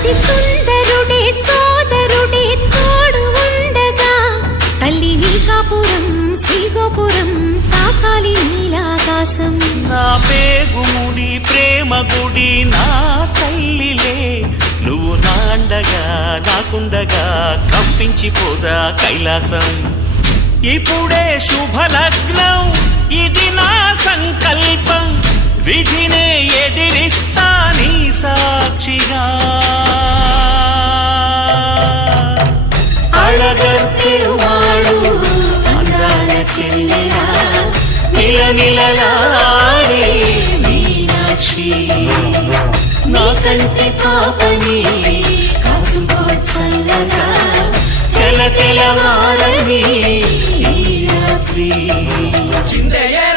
అతి సుందరుడే సోదరుడే తోడు ఉండగా తల్లి నీ కాపురం శ్రీగోపురం తాకాలి నీలాకాశం. నా పేగుముడి ప్రేమ గుడి నా తల్లిలే, నువ్వు నాండగా నాకుండగా కంపించిపోదా కైలాసం. ఇప్పుడే శుభలగ్నం ఇది నా సంకల్పం, విధినే ఎదిరిస్తా నీ సాక్షిగా. అళగర్ పెరుమాళు అందాల చెల్లెలా మిలమిలలాడే మీనాక్షి, నీ కంటి పాపని కాచుకో చల్లగా తెల తెలవారని ఈ రాత్రి. చిందయ్యే